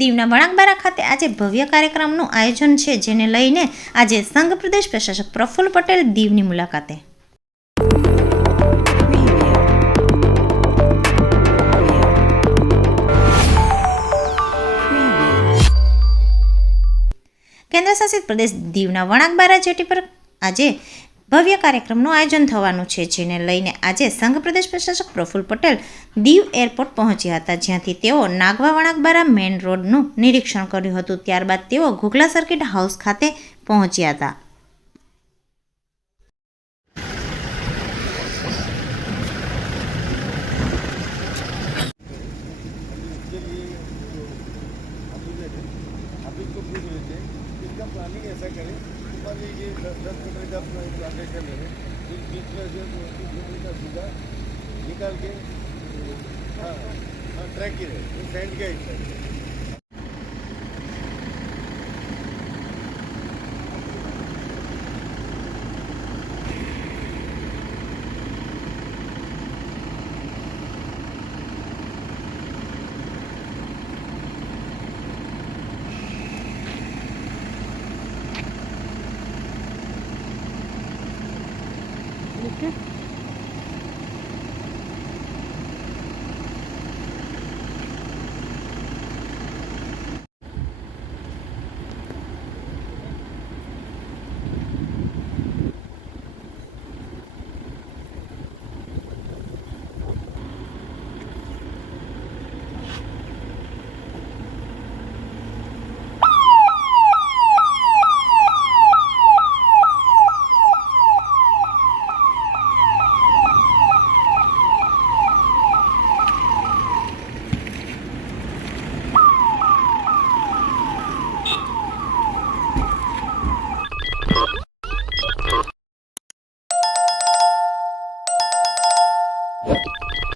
દીવના વણાકબારા ખાતે આજે ભવ્ય કાર્યક્રમનું આયોજન છે, જેને લઈને આજે સંઘ પ્રદેશ પ્રશાસક પ્રફુલ્લ પટેલ દીવની મુલાકાતે. કેન્દ્રશાસિત પ્રદેશ દીવના વણાકબારા જેટી પર આજે ભવ્ય કાર્યક્રમનું આયોજન થવાનું છે જેને લઈને આજે સંઘ પ્રદેશ પ્રશાસક પ્રફુલ્લ પટેલ દીવ એરપોર્ટ પહોંચ્યા હતા જ્યાંથી તેઓ નાગવા વણાકબારા મેઇન રોડનું નિરીક્ષણ કર્યું હતું ત્યારબાદ તેઓ ઘોઘલા સર્કિટ હાઉસ ખાતે પહોંચ્યા હતા आप इसको पूछ रहे थे कि इसका प्लानिंग ऐसा करें कि मान लीजिए दस दस मीटर का प्लांटेशन है फिर बीच में से तीस मीटर का सीधा निकाल के हाँ हाँ ट्रैक ही रहे सैंड का हिस्सा ઓકે.